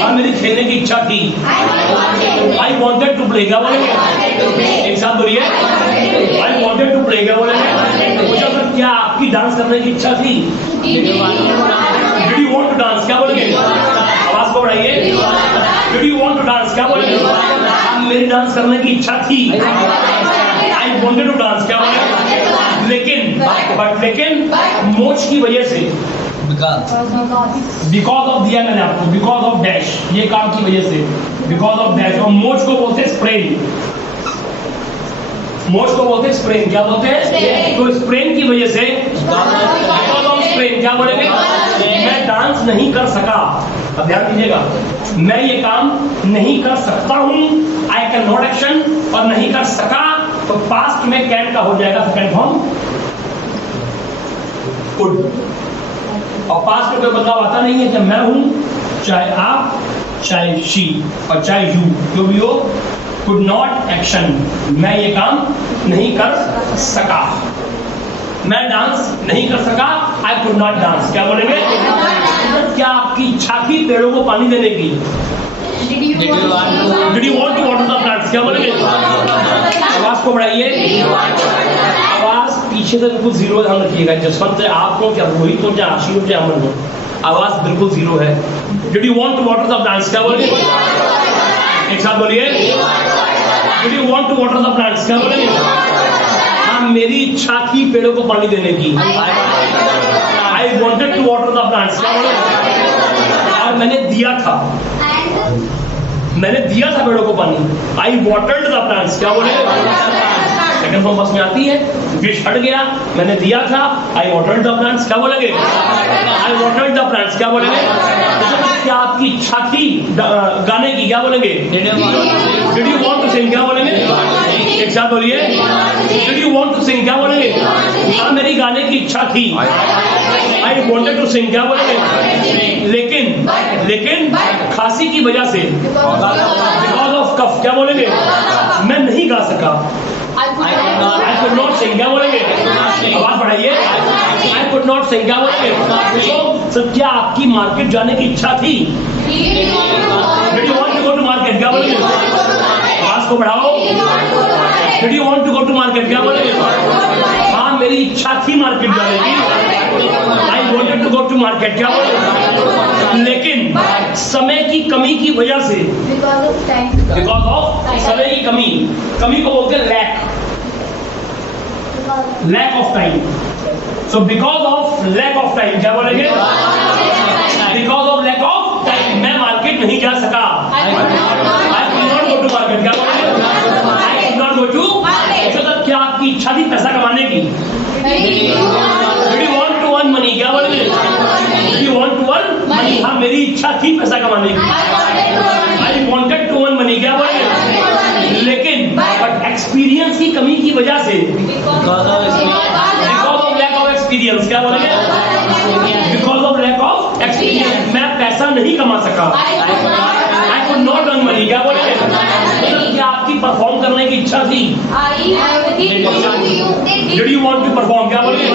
हाँ, मेरी खेलने की इच्छा थी। I wanted to play। क्या बोलेंगे? एक साथ बोलिए। I wanted to play। क्या बोलेंगे? पूछा सर क्या आपकी डांस करने की इच्छा थी? Did you want to dance? क्या बोलेंगे? आवाज को बढ़ाइए। Did you want to dance? क्या बोलेंगे? हाँ, मेरी डांस करने की इच्छा थी। I wanted to dance। क्या बोलेंगे? लेकिन मोच की वजह से, बिकॉज ऑफ दिया मैंने आपको, बिकॉज ऑफ डैश, ये काम की वजह से, बिकॉज ऑफ डैश। और मोच को बोलते हैं स्प्रेन, मोच को बोलते हैं स्प्रेन। क्या बोलते हैं? तो स्प्रेन की वजह से, बिकॉज ऑफ स्प्रेन क्या बोलेंगे? मैं डांस नहीं कर सका। अब ध्यान दीजिएगा, मैं ये काम नहीं कर सकता हूं, आई कैन नॉट एक्शन, और नहीं कर सका तो पास्ट में कैन का हो जाएगा सेकंड फॉर्म कुड। और पास्ट में कोई बदलाव आता नहीं है, कि मैं हूं, चाहे आप, चाहे शी और चाहे यू, जो भी हो, कुड नॉट एक्शन, मैं ये काम नहीं कर सका। मैं डांस नहीं कर सका, आई कुड नॉट डांस। क्या बोलेंगे? क्या आपकी इच्छा थी पेड़ों को पानी देने की? Did you want to water the plants? क्या बोलेंगे? आवाज को बढ़ाइए। आवाज पीछे से बिल्कुल जीरो, ध्यान रखिएगा। जसवंत से आपको, क्या रोहित हो, क्या आशीष हो, क्या अमन हो, आवाज बिल्कुल जीरो है। Did you want to water the plants? क्या बोलेंगे? एक साथ बोलिए। Did you want to water the plants? क्या बोलेंगे? हाँ, मेरी इच्छा थी पेड़ों को पानी देने की। I wanted to water the plants। क्या बोलेंगे? और मैंने दिया था, मैंने दिया था पेड़ों को पानी। I watered the plants। क्या बोलेंगे? सेकंड फॉर्म बस में आती है, विश हट गया, मैंने दिया था, आई वाटर्ड द प्लांट्स, क्या बोलेंगे? आई वाटर्ड द प्लांट्स, क्या बोलेंगे? क्या आपकी इच्छा थी गाने की, क्या बोलेंगे? Did you want to sing, क्या बोलेंगे? एक साथ बोलिए, did you want to sing, क्या बोलेंगे? हाँ मेरी गाने की इच्छा थी, आई वांटेड टू सिंग, क्या बोलेंगे? लेकिन खांसी की वजह से, बिकॉज ऑफ कफ, क्या बोलेंगे? मैं नहीं गा सका, I could not sing, क्या बोलेंगे? आवाज बढ़ाइए, I could not sing, क्या बोलेंगे? सर क्या आपकी मार्केट जाने की इच्छा थी? Did you want to go to market, क्या बोलेंगे? आवाज को बढ़ाओ, Did you want to go to market, क्या बोलेंगे? हाँ मेरी इच्छा थी मार्केट जाने की, I wanted to go to market, क्या बोलेंगे? लेकिन समय की कमी की वजह से, बिकॉज ऑफ समय की कमी को बोलते हैं lack of time. So because of lack of time, क्या बोलेंगे? Because of lack of time मैं मार्केट नहीं जा सका, I could not go to market, क्या बोलेंगे? I could not go to. मतलब क्या आपकी इच्छा थी पैसा कमाने की? Did you want to earn money, क्या बोलेंगे? Did you want to earn money? हाँ मेरी इच्छा थी पैसा कमाने की, I wanted to earn money, क्या बोलेंगे? लेकिन बट एक्सपीरियंस की कमी की वजह से, because of lack of experience, क्या बोलेंगे? Because of lack of experience मैं पैसा नहीं कमा सका, I could not earn money, क्या बोलेंगे? मतलब क्या आपकी परफॉर्म करने की इच्छा थी? Did you want to perform, क्या बोलेंगे?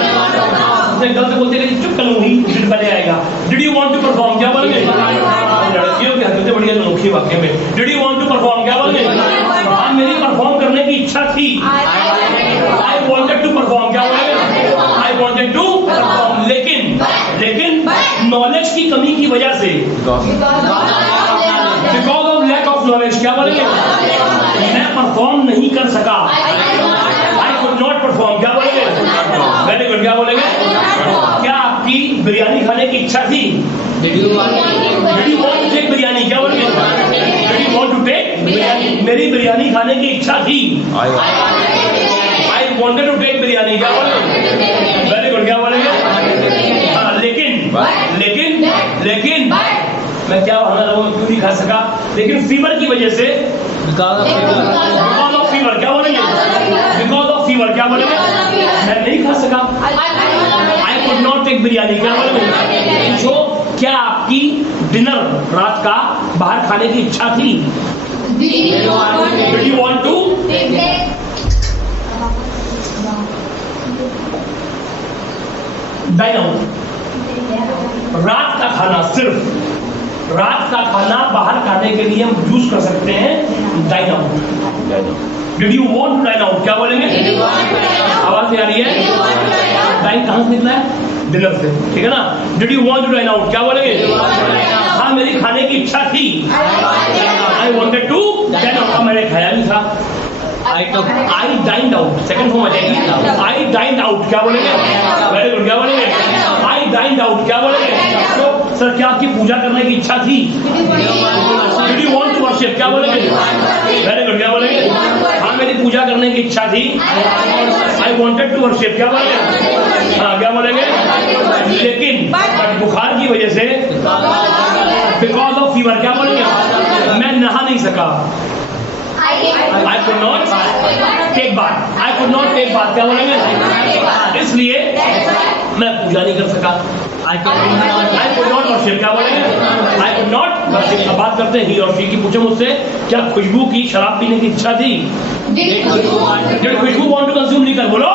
गलत बोलते हैं चुप करूंगी, कुछ दिन पहले आएगा। Did you want to perform, क्या बोलेंगे? लड़कियों के हरकतें बढ़िया अनोखी वाक्य में। Did you want to perform, क्या बोलेंगे? हाँ मेरी परफॉर्म करने की इच्छा थी, आई वांटेड टू परफॉर्म, क्या बोलेंगे? I wanted to perform. लेकिन नॉलेज की कमी की वजह से, because of lack of knowledge, क्या बोलेंगे? मैं परफॉर्म नहीं कर सका, आई कुड नॉट परफॉर्म, क्या बोलेंगे? वेरी गुड, क्या बोलेंगे? क्या आपकी बिरयानी खाने की इच्छा थी? Did you want to take biryani, क्या बोलेंगे? Did you want to take biryani? मेरी बिरयानी खाने की इच्छा थी, I wanted to take biryani, क्या बोलेंगे? वेरी गुड, क्या बोलेंगे? हाँ लेकिन मैं क्या बहाना लगाऊं, क्यों नहीं खा सका? लेकिन फीवर की वजह से, बिकॉज ऑफ फीवर, क्या बोलेंगे? बिकॉज ऑफ फीवर, क्या बोलेंगे? मैं नहीं खा सका, I could not take biryani, क्या बोलेंगे? पूछो क्या आपकी डिनर रात का बाहर खाने की इच्छा थी? Did you want to? Dine out. रात का खाना, सिर्फ रात का खाना बाहर खाने के लिए हम यूज कर सकते हैं dine out. Did you want to dine out, क्या बोलेंगे? आवाज नहीं आ रही है? डाइन कहां से निकला है? डिनर से, ठीक है ना? Did you want to dine out, क्या बोलेंगे? हाँ मेरी खाने की इच्छा थी, I wanted to dine out, मैंने खाया नहीं था, I dined out. Second form आ जाएगी, आई डाइंड आउट, क्या बोलेंगे? वेरी गुड, क्या बोलेंगे? आई डाइंड आउट, क्या बोलेंगे? तो सर क्या आपकी पूजा करने की इच्छा थी? Did you want to worship, क्या बोलेंगे? वेरी गुड, क्या बोलेंगे? हाँ मेरी पूजा करने की इच्छा थी, आई वांटेड टू वर्शिप, क्या बोलेंगे? हाँ क्या बोलेंगे? लेकिन बुखार की वजह से, बिकॉज ऑफ फीवर, क्या बोलेंगे? मैं नहा नहीं सका, I could not take bath, I could not take bath, क्या बोलेंगे? इसलिए मैं पूजा नहीं कर सका, I could not worship, क्या बोलेंगे? I could not worship। अब बात करते हैं ही और शी की। पूछे मुझसे क्या खुशबू की शराब पीने की इच्छा थी? Did Khushboo want to consume liquor, बोलो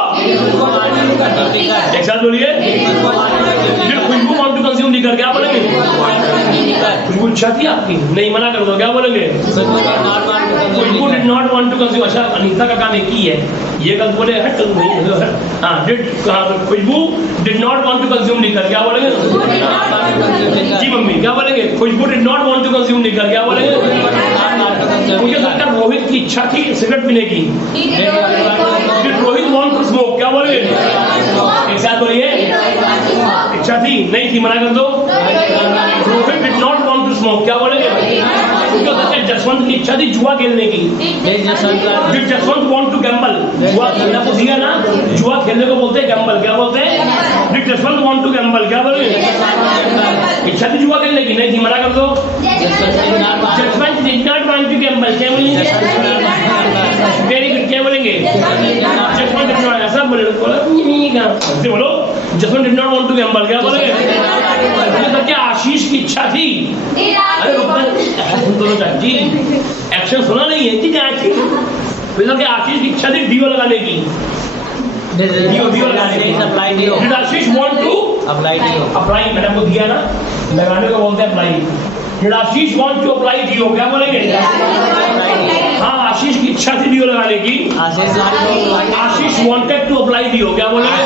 एक साथ बोलिए, Did Khushboo want to consume liquor, क्या बोलेंगे? खुशबू इच्छा थी आपकी, नहीं मना कर दो, क्या बोलेंगे? खुशबू did not want to consume। अच्छा अनीता का काम एक ही है, ये कल बोले हट नहीं, हाँ did Khushboo did not want to consume liquor, क्या बोलेंगे? जी मम्मी क्या बोलेंगे? खुशबू did not want to consume liquor, क्या बोलेंगे? मुझे लगता है रोहित की इच्छा थी सिगरेट पीने की, Did Rohit want to smoke, क्या बोलेंगे? एक साथ बोलिए, इच्छा थी, नहीं थी, मना कर दो। Rohit did not want to smoke, क्या बोलेंगे? जसवंत की इच्छा थी जुआ खेलने की। Did Jaswant Did Jaswant want to gamble? जुआ खेलना को दिया ना, जुआ खेलने को बोलते हैं गैम्बल। क्या बोलते हैं? Did Jaswant want to gamble? क्या बोले? इच्छा थी जुआ खेलने की, नहीं थी, मना कर दो। Jaswant did not want to gamble। क्या बोलेंगे? वेरी गुड, क्या बोलेंगे? जसवंत did not, ऐसा बोले बोलो, Jaswant did not want to gamble। क्या बोलेंगे? क्या आशीष की इच्छा थी? अरे सुन तो चाची, एक्शन सुना नहीं है कि क्या थी? कि आशीष की इच्छा थी डीओ लगाने की। डीओ लगाने की। Did Ashish want to apply DO? Apply, मैंने आपको दिया ना, लगाने को बोलते हैं apply. Did Ashish want to apply deo? क्या बोलेंगे? हाँ, आशीष की इच्छा थी डीओ लगाने की। आशीष wanted to apply डीओ। क्या बोलेंगे?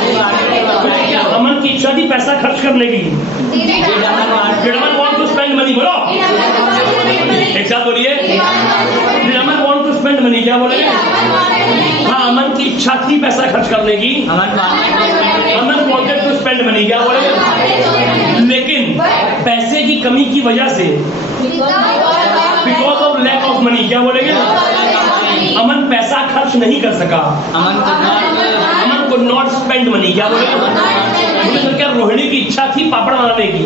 क्या अमन की इच्छा थी पैसा खर्च करने की? Did Aman want to spend money? बोलो एक साथ बोलिए। Did Aman want to spend money? क्या बोलेंगे? हाँ, अमन की इच्छा थी पैसा खर्च करने की। अमन wanted to spend money। क्या बोलेंगे? लेकिन पैसे की कमी की वजह से, because of lack of money, क्या बोलेंगे? अमन पैसा खर्च नहीं कर सका। अमन could not spend money। क्या बोलेंगे? क्या रोहिणी की इच्छा थी पापड़ बनाने की?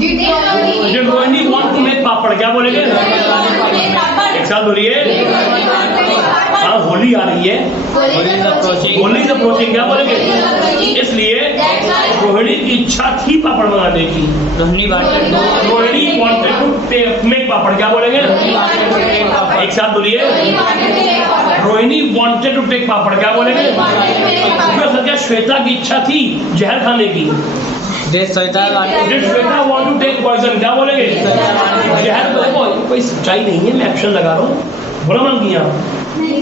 Did Rohini want to make पापड़? क्या बोलेंगे? एक साथ बोलिए। हाँ, होली आ रही है, होली से अप्रोचिंग। क्या बोलेंगे? इसलिए रोहिणी की इच्छा थी पापड़ बनाने की। रोहिणी wanted to make पापड़। क्या बोलेंगे? एक साथ बोलिए। रोहिणी wanted to take पापड़। क्या बोलेंगे? क्या श्वेता की इच्छा थी जहर खाने की? Did Shweta want to take poison? क्या बोलेंगे? जहर तो कोई सच्चाई नहीं है, मैं एक्शन लगा रहा हूँ। बुरा मान किया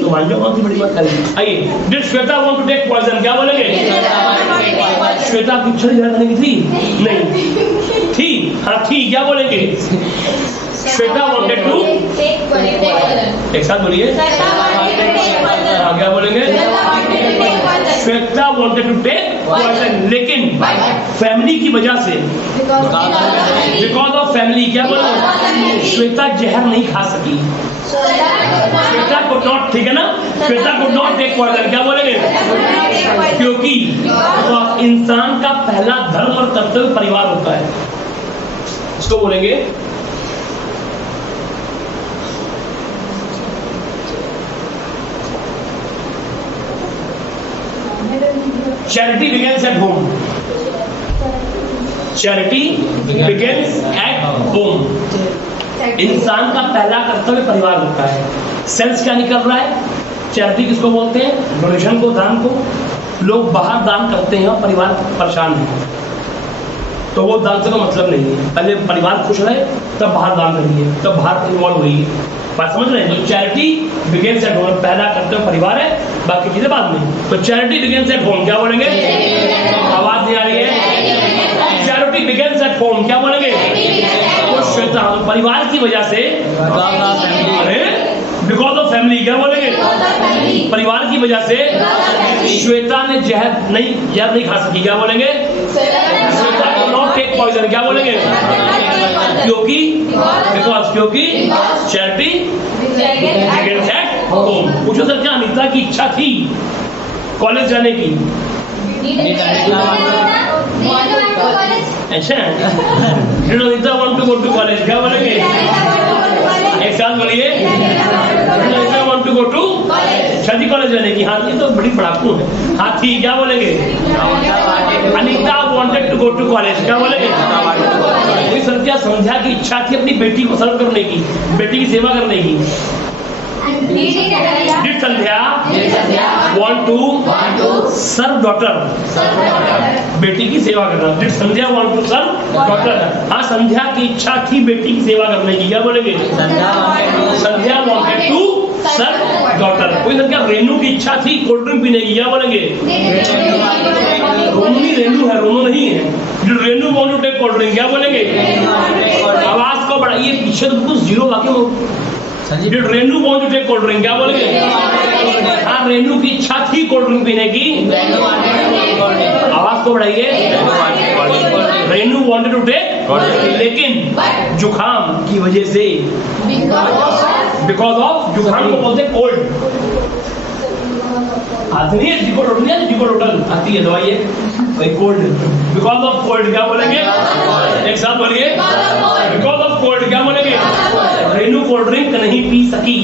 तो मान जाओ, कौन सी बड़ी बात करेंगे। आइए, Did Shweta want to take poison? क्या बोलेंगे? श्वेता की इच्छा जहर खाने की थी? नहीं थी। हाँ थी। क्या बोलेंगे? श्वेता wanted to, एक साथ बोलिए। हाँ, क्या बोलेंगे? Shweta wanted to take poison, लेकिन फैमिली की वजह से, बिकॉज ऑफ फैमिली, क्या बोलेंगे? श्वेता जहर नहीं खा सकी। श्वेता could not, ठीक है ना? Shweta could not take poison। क्या बोलेंगे? क्योंकि तो इंसान का पहला धर्म और कर्तव्य परिवार होता है। इसको बोलेंगे charity begins at home. Charity begins at home. इंसान का पहला कर्तव्य परिवार होता है। सेल्स क्या निकल रहा है? चैरिटी किसको बोलते हैं? डोनेशन को, दान को। लोग बाहर दान करते हैं और परिवार परेशान है, तो वो दान से कोई मतलब नहीं है। पहले परिवार खुश रहे तब बाहर दान करिए, तब बाहर इन्वॉल्व होइए। बात समझ रहे हैं? तो चैरिटी बिगिंस एट होम, पहला कर्तव्य परिवार है, बाकी चीजें बाद में। तो चैरिटी बिगिंस एट होम। क्या बोलेंगे? आवाज नहीं आ रही है। Charity begins at home. क्या बोलेंगे? तो श्वेता परिवार की वजह से, अरे बिकॉज ऑफ फैमिली। क्या बोलेंगे? परिवार की वजह से श्वेता ने जहर नहीं खा सकी। क्या बोलेंगे? श्वेता को नॉट टेक पॉइजन। क्या बोलेंगे? क्योंकि चैरिटी बिगिंस एट होम। पूछो सर, क्या अनीता की इच्छा थी कॉलेज जाने की? अच्छा, Anita want to go to college. क्या बोलेंगे? एक साथ बोलिए। Anita want to go to शादी कॉलेज जाने की। हाथी तो बड़ी पढ़ाकू है। हाथी क्या बोलेंगे? Anita wanted to go to college. क्या बोलेंगे? कोई संध्या, संध्या की इच्छा थी अपनी बेटी को सर्व करने की, बेटी की सेवा करने की। Did Sandhya want to serve daughter? बेटी की सेवा करना। Did Sandhya want to serve daughter? हाँ, संध्या की इच्छा थी बेटी की सेवा करने की। क्या बोलेंगे? संध्या wanted to serve daughter। कोई संध्या रेनू की इच्छा थी कोल्ड ड्रिंक पीने की। क्या बोलेंगे? रोनू नहीं, रेनू है, रोनू नहीं है। Did Renu want to take cold drink? क्या बोलेंगे? आवाज को बढ़ाइए, पीछे तो बिल्कुल जीरो वाक्य। Did Renu want to take cold drink? क्या बोलेंगे? हाँ, रेनू की इच्छा थी कोल्ड ड्रिंक पीने की। आवाज को बढ़ाइए। रेनू wanted to take लेकिन जुखाम की वजह से, बिकॉज ऑफ, जुखाम को बोलते कोल्ड। आती है डिकोडोटल आती है दवाई है भाई, कोल्ड, बिकॉज ऑफ कोल्ड क्या बोलेंगे, एक साथ बोलिए, बिकॉज ऑफ कोल्ड क्या बोलेंगे, रेनू कोल्ड ड्रिंक नहीं पी सकी।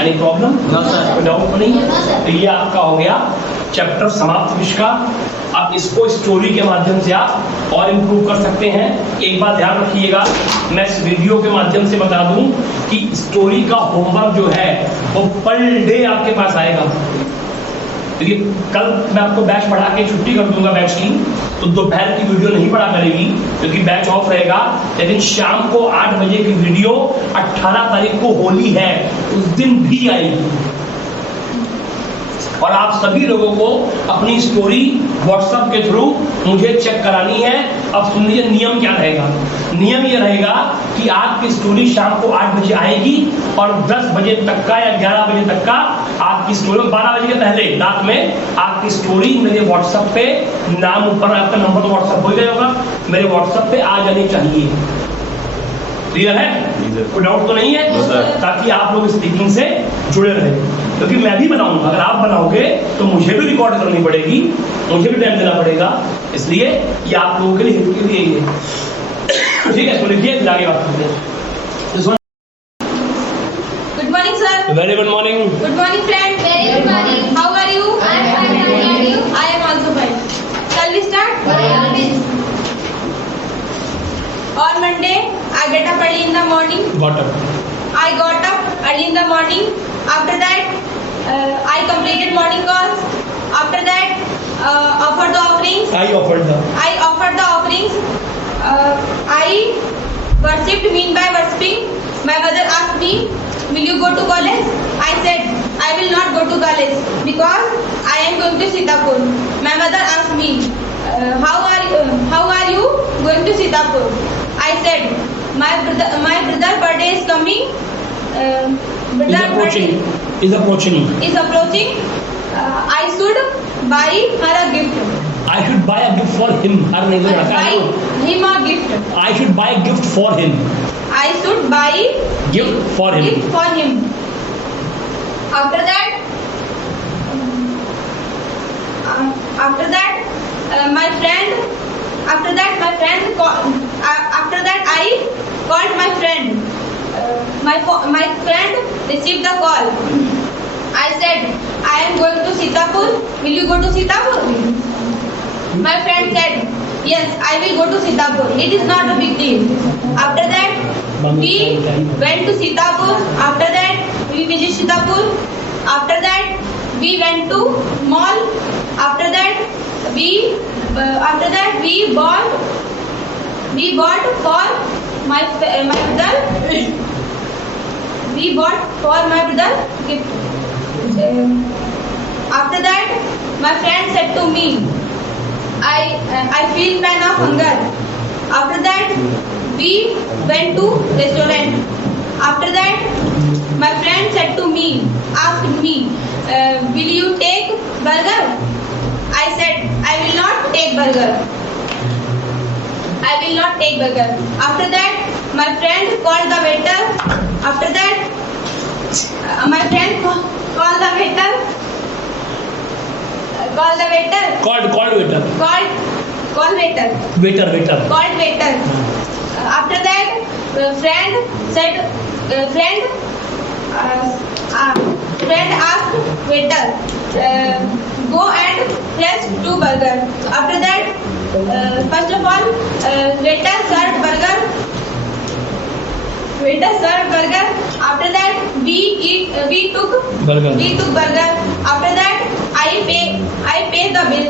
Any problem? No sir. Doubt नहीं है। तो ये आपका हो गया चैप्टर समाप्त विश्व का। अब इसको स्टोरी के माध्यम से आप और इम्प्रूव कर सकते हैं। एक बात ध्यान रखिएगा, मैं इस वीडियो के माध्यम से बता दूं कि स्टोरी का होमवर्क जो है वो पर डे आपके पास आएगा। देखिए कल मैं आपको बैच पढ़ा के छुट्टी कर दूंगा बैच की, तो दोपहर की वीडियो नहीं पढ़ा करेगी क्योंकि बैच ऑफ रहेगा। लेकिन शाम को 8 बजे की वीडियो 18 तारीख को होली है उस दिन भी आएगी। और आप सभी लोगों को अपनी स्टोरी व्हाट्सएप के थ्रू मुझे चेक करानी है। अब सुन लीजिए नियम क्या रहेगा। नियम ये रहेगा कि आपकी स्टोरी शाम को 8 बजे आएगी और 10 बजे तक का या 11 बजे तक का आपकी स्टोरी, 12 बजे के पहले रात में आपकी स्टोरी मेरे व्हाट्सएप पे, नाम ऊपर आपका नंबर तो व्हाट्सएप हो गया होगा, मेरे व्हाट्सएप पे आ जानी चाहिए। क्लियर है? कोई डाउट तो नहीं है? ताकि आप लोग स्पीकिंग से जुड़े रहे, क्योंकि मैं भी बनाऊंगा। अगर आप बनाओगे तो मुझे भी रिकॉर्ड करनी पड़ेगी, मुझे भी टाइम देना पड़ेगा, इसलिए ये आप लोगों के लिए हित के लिए ही है। ठीक है, तो लिखिए, फिर आगे बात करते हैं। Good morning, sir. Very good morning. Good morning, friend. Very good morning. How are you? I am fine. How are you? I am also fine. Shall we start? On Monday, I get up early in the morning. Got up. I got up early in the morning. After that, I completed morning calls. After that, offered the offerings. I offered the offerings. I worshipped. Mean by worshipping, my mother asked me, "Will you go to college?" I said, "I will not go to college because I am going to Sitapur." My mother asked me, "How are you going to Sitapur?" I said, "My brother birthday is coming. Is approaching. I should buy her a gift." I should buy a gift for him. Buy him a gift. I should buy a gift for him. I should buy Gift for him. gift for him. After that, my friend. After that, I called my friend. My friend received the call. I said, "I am going to Sitapur. Will you go to Sitapur?" My friend said, "Yes, I will go to Sitapur. It is not a big deal." After that, we went to Sitapur. After that, we visited Sitapur. After that, we went to mall. After that, we bought for my brother. We bought for my brother gift. After that, my friend said to me, I feel pain of hunger. After that, we went to restaurant. After that, my friend said to me, asked me, "Will you take burger?" I said, "I will not take burger. I will not take burger." After that, my friend called the waiter. After that, my friend called the waiter. Called waiter. After that, friend asked waiter, "Go and fetch 2 burger." After that, first of all, waiter served burger. After that, we took burger. After that, I paid the bill.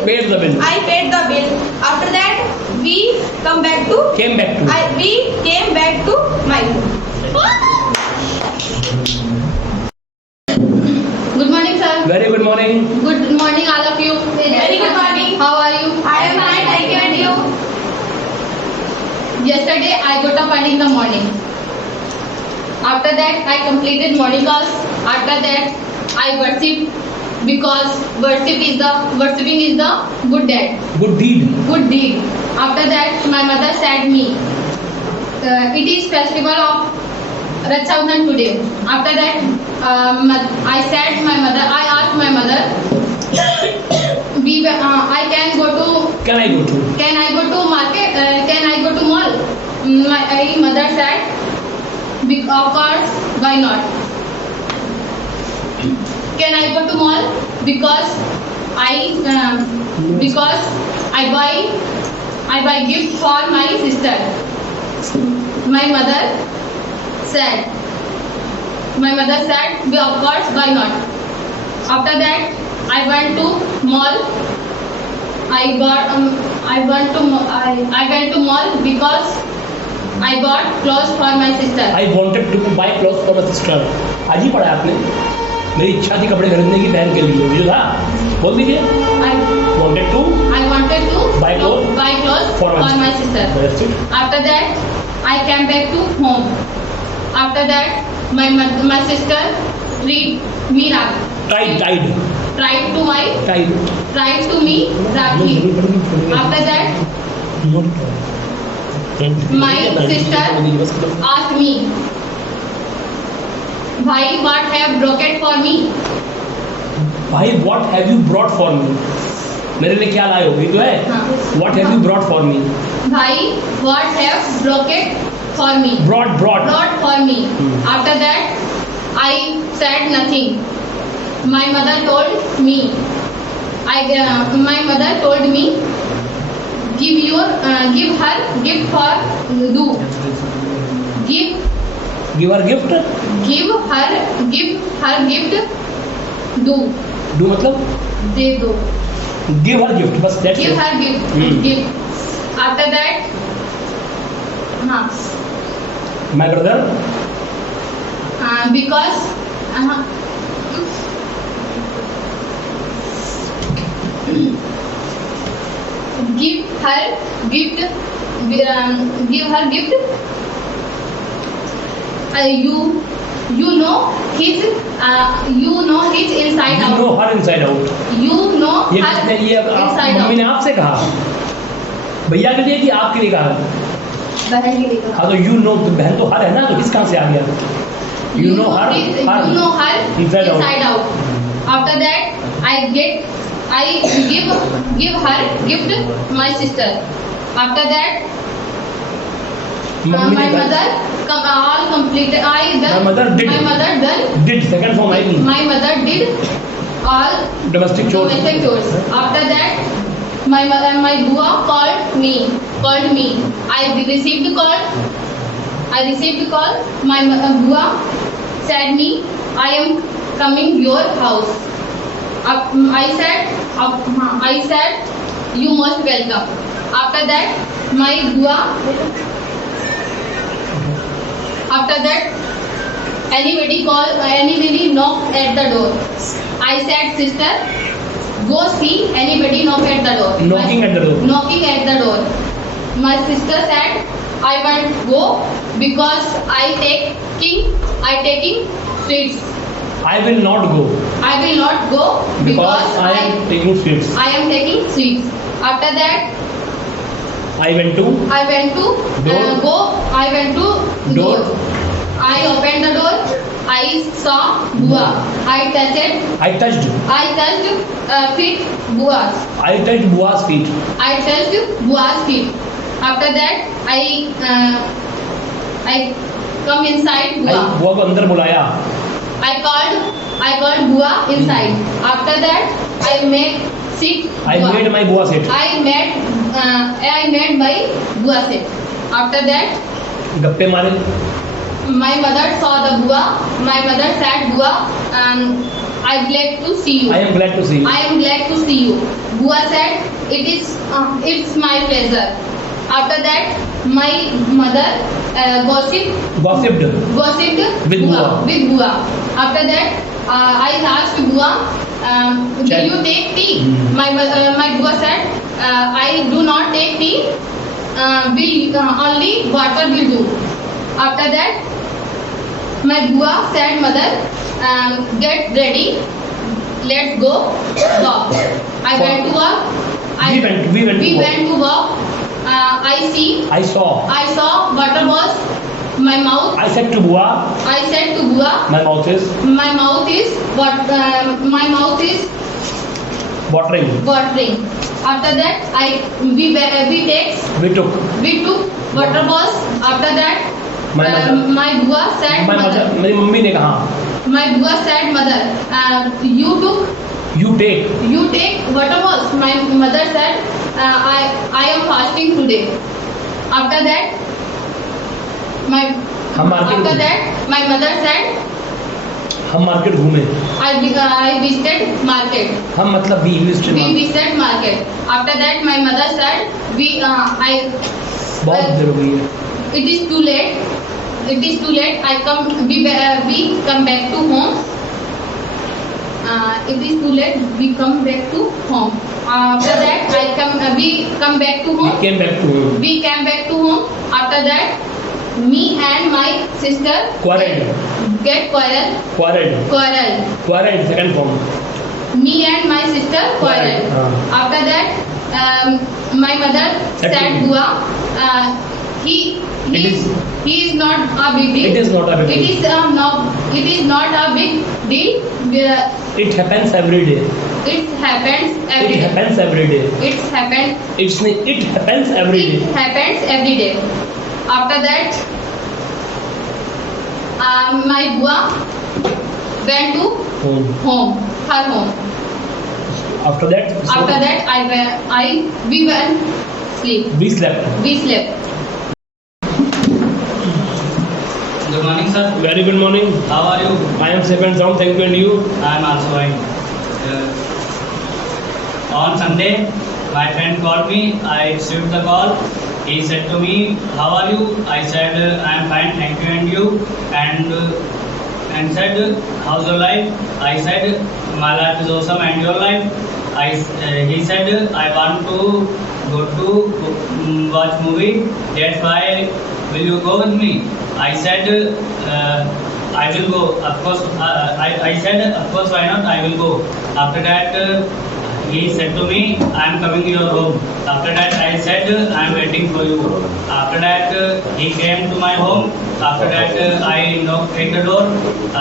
After that, we came back to my room. Good morning, sir. Very good morning. Good morning, all of you. Very good morning. How are you? I am fine, thank you, and you? Yesterday, I got up early in the morning. After that, I completed morning calls. After that, I worshipped because worshipping is the good deed. Good deed. good deed. After that, my mother said me, it is festival of Raksha Bandhan today. After that, I said my mother, I asked my mother, I can go to. Can I go to? Can I go to market? Can I go to mall? My mother said, of course, why not? Can I go to mall? Because I buy gift for my sister. My mother said, of course, why not? After that, I went to mall. I went to mall because I bought clothes for my sister. I wanted to buy clothes for my sister. आज ही पढ़ा आपने. मेरी इच्छा थी कपड़े खरीदने की बहन के लिए. ये था. बोल दीजिए. I wanted to buy clothes for my sister. That's it. After that, I came back to home. After that, my sister treat me Rakhi. Tried to me Rakhi. After that, my sister asked me, "Bhai, what have broken for me?" भाई what have you brought for me? मेरे लिए क्या लाए हो? ये तो है. हाँ. What have you brought for me? Bhai, what have broken for me? Brought. Brought for me. After that, I said nothing. My mother told me. My mother told me, give her gift for do. Give her gift. Give her gift do. Do मतलब? दे दो. Give her gift. बस that's Give it. her gift. Gift. After that, हाँ. My brother. Because give her gift. You know his inside You out. know her inside out. You know ये her किसने ये inside mummy ने out. आपसे कहा? भैया के लिए कि आपके लिए कहा? बहन के लिए हाँ तो you know तो बहन तो हर है ना तो किस कहाँ से आ गया? You know her inside out. After that, I give her gift my sister. After that, mummy my ने कहा- mother all completed. My mother did. My mother done. Did second form I mean. My mother did all Domestic chores. domestic chores. After that, my bua called me. I received the call. My bua said me, I am coming your house. I said, you most welcome. After that, my bua. After that, anybody knocked at the door. I said, sister, go see anybody knock at the door. Knocking at the door. Knocking at the door. My sister said, I won't go because I taking sweets. I will not go because I am taking sweets. I am taking sweets. After that, I went to door. Door. I opened the door. I saw bua. I touched feet buas. I touched Bua's feet. I touched bua's feet. After that, I come inside bua. बुआ को अंदर बुलाया. I called bua inside. After that, I made sit. I bua. made my बुआ sit. I made my bua sit. After that, गप्पे मारे. my mother saw the bua. My mother said, bua, I'm glad to see you. I am glad to see you. I am glad to see you. Bua said, it's my pleasure. After that, my mother gossiped With bua. After that, I asked bua, will you take tea? My bua said, I do not take tea. Only water will do. After that, my bua said, mother, get ready. Let's go walk. I went to walk. We went we to walk. went to walk. I saw. I saw water balls. My mouth. I said to Bua, I said to Bua, my mouth is my mouth is watering. watering. After that, we took water balls. After that, My mother. my Bua said My mother, mother. मेरी mummy ने कहा, My Bua said mother. you take. You take water balls. My mother said, I am fasting today. After that, हम market my mother said, हम market घूमे. I visited market. हम मतलब we visited We market. visited market. After that, my mother said, बहुत देर हो गई है. it is too late. It is too late. We come back to home. It is too late. We come back to home. After that, we come back to We home. came back to home. We came back to home. After that, me and my sister Quarreled. get quarrel. Second form. Me and my sister quarrel. After that, my mother Said said, to me. Bua, he is not a big deal. It is not a big deal. It is not a big deal. It happens every day. It happens every It day. happens every day. It happens. It happens every It day. happens every day. After that, my Bua went to Home. her home. After that, we went sleep. we slept. We slept. Good morning, sir. Very good morning. How are you? I am safe and sound. Thank you. And you? I am also fine. On Sunday, my friend called me. I received the call. He said to me, "How are you?" I said, "I am fine, thank you." And you? And said, "How's your life?" I said, "My life is awesome." And your life? He said, "I want to go to watch movie. That's why will you go with me?" I said, "I will go." Of course, I said, "Of course, why not? I will go." After that, he said to me, "I am coming to your home." After that, I said, "I am waiting for you." After that, he came to my home. After that, I knocked at the door.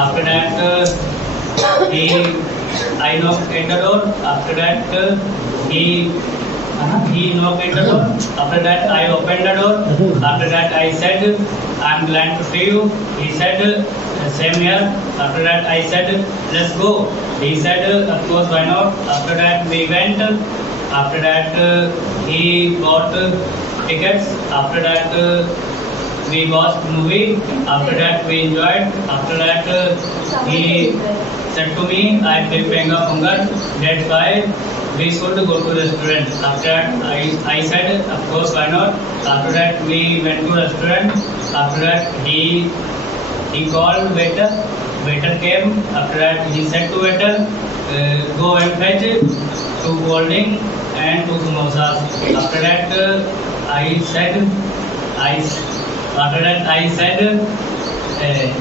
After that, I knocked at the door. After that, he knocked at the door. After that, I opened the door. After that, I said, "I am glad to see you." He said, "Same here." After that, I said, "Let's go." He said, "Of course, why not?" After that, we went. After that, he bought tickets. After that, we watched movie. After that, we enjoyed. After that, he said to me, "I feel paying of hunger. That's why we should go to restaurant." After that, I said, "Of course, why not?" After that, we went to restaurant. After that, he called waiter. Waiter came. After that, he said to waiter, "Go and fetch 2 cold drink and 2 samosas." After that, I said,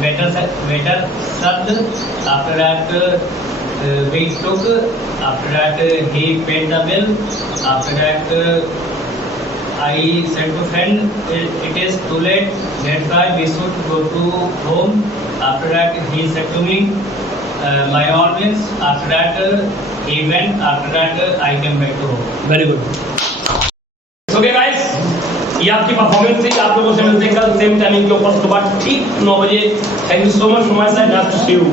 waiter served. After that, we took. After that, he paid the bill. After that, I said to friend, it is too late. That's why we should go to home. After that, he said to me, by all means. After that, he went. After that, I came back to home. Very good. Okay, guys. ये आपकी performance थी. आप लोगों से मिलते हैं कल same timing के ऊपर सुबह ठीक 9 बजे. Thank you so much for my side. Nice to see you.